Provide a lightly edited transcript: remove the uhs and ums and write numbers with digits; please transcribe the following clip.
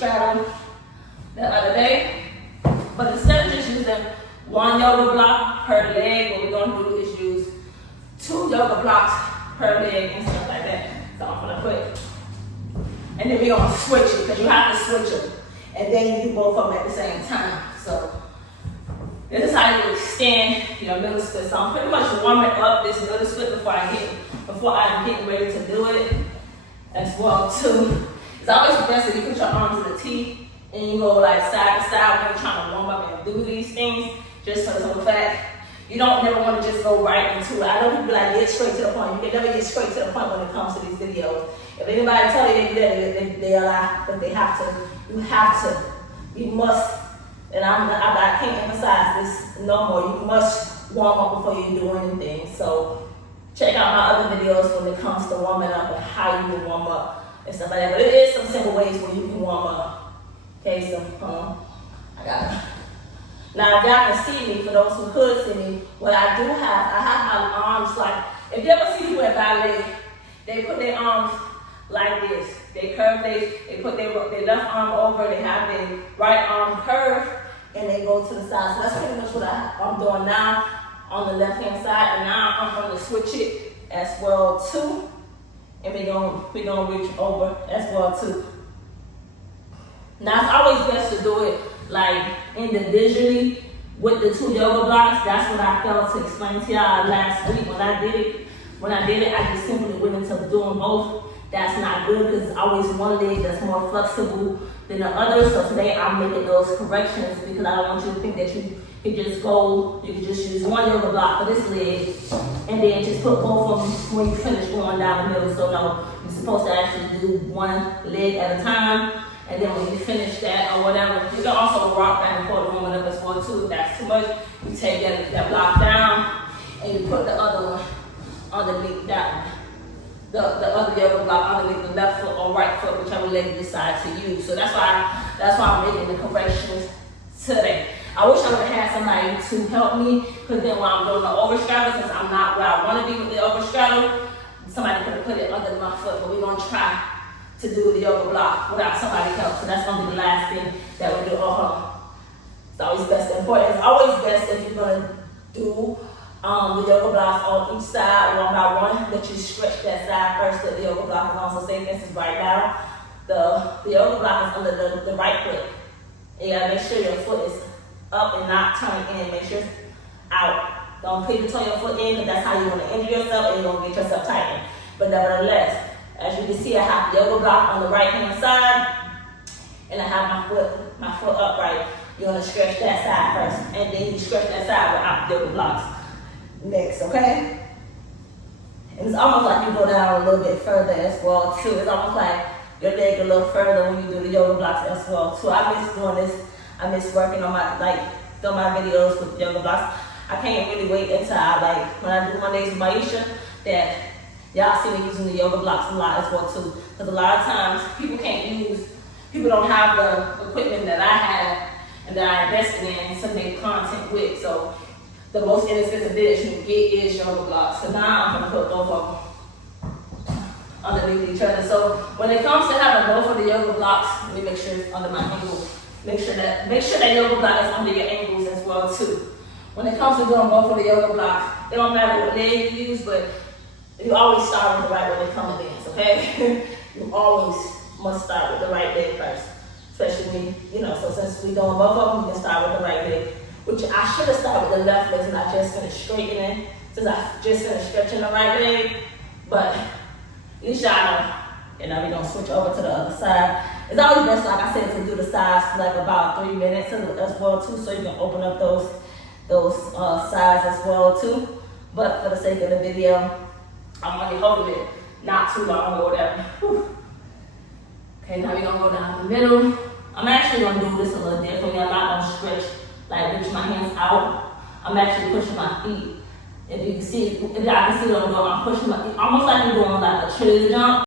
straddle the other day. But instead of just using one yoga block per leg, what we're gonna do is use 2 yoga blocks per leg and stuff like that. So I'm gonna put, and then we're gonna switch it, because you have to switch them. And then you do both of them at the same time. So this is how you extend your middle split. So I'm pretty much warming up this middle split before I'm getting ready to do it as well too. It's always best if you put your arms to the T and you go like side to side when you're trying to warm up and do these things, just for the simple fact. You don't never want to just go right into it. I know people like get straight to the point. You can never get straight to the point when it comes to these videos. If anybody tell you they do that, they lie, but they have to. You have to. You must. And I can't emphasize this no more. You must warm up before you do anything. So check out my other videos when it comes to warming up and how you will warm up and stuff like that. But it is some simple ways where you can warm up. Okay, so I got it. Now, if y'all can see me, for those who could see me, what I do have, I have my arms like, if you ever see people at ballet, they put their arms like this. They curve, they put their left arm over, they have their right arm curved, and they go to the side. So that's pretty much what I'm doing now on the left-hand side, and now I'm going to switch it as well too, and we're gonna reach over as well too. Now, it's always best to do it like individually with the 2 yoga blocks. That's what I failed to explain to y'all last week when I did it. I just simply went into doing both. That's not good because it's always one leg that's more flexible than the other. So today I'm making those corrections because I don't want you to think that you can just use one yoga block for this leg and then just put both of them when you finish going down the middle. So no, you're supposed to actually do one leg at a time. And then when you finish that or whatever, you can also rock back and forth warming up as well too. If that's too much, you take that block down and you put the other one underneath that one. The other yoga block underneath the left foot or right foot, whichever leg you decide to use. So that's why I'm making the corrections today. I wish I would have had somebody to help me, because then when I'm doing the overstraddle, since I'm not where I want to be with the overstraddle, somebody could have put it under my foot. But we're gonna try to do the yoga block without somebody help. So that's gonna be the last thing that we do. It's always best and important. It's always best if you're gonna do the yoga blocks on each side one by one, that you stretch that side first that the yoga block is on. So say this is right now, the yoga block is under the right foot. You gotta make sure your foot is up and not turning in. Make sure it's out. Don't put your foot in, because that's how you're gonna injure yourself and you're gonna get yourself tightened. But nevertheless, as you can see, I have the yoga block on the right hand side, and I have my foot upright. You're gonna stretch that side first, and then you stretch that side without the yoga blocks next, okay? And it's almost like you go down a little bit further as well too. It's almost like your leg a little further when you do the yoga blocks as well too. I miss doing this. I miss working on doing my videos with the yoga blocks. I can't really wait until when I do Mondays with Maisha, that y'all see me using the yoga blocks a lot as well too. Because a lot of times people don't have the equipment that I have and that I invested in to make content with. So the most inexpensive bit that you can get is yoga blocks. So now I'm gonna put both of them underneath each other. So when it comes to having both of the yoga blocks, let me make sure it's under my ankles. Make sure that yoga block is under your ankles as well too. When it comes to doing both of the yoga blocks, it don't matter what leg you use, but you always start with the right when it comes to dance, okay? You always must start with the right leg first. Especially when, so since we're doing both of them, we can start with the right leg. Which I should have started with the left leg since I just finished straightening, since I just finished stretching the right leg. But at least y'all know. And now we're gonna switch over to the other side. It's always best, like I said, to do the sides for like about 3 minutes as well too, so you can open up those sides as well too. But for the sake of the video, I'm gonna be holding it not too long or whatever. Whew. Okay, now we're gonna go down the middle. I'm actually gonna do this a little differently. I'm not gonna stretch, reach my hands out. I'm actually pushing my feet. If y'all can see what I'm doing, I'm pushing my feet, almost like I'm doing like a cheerleader jump.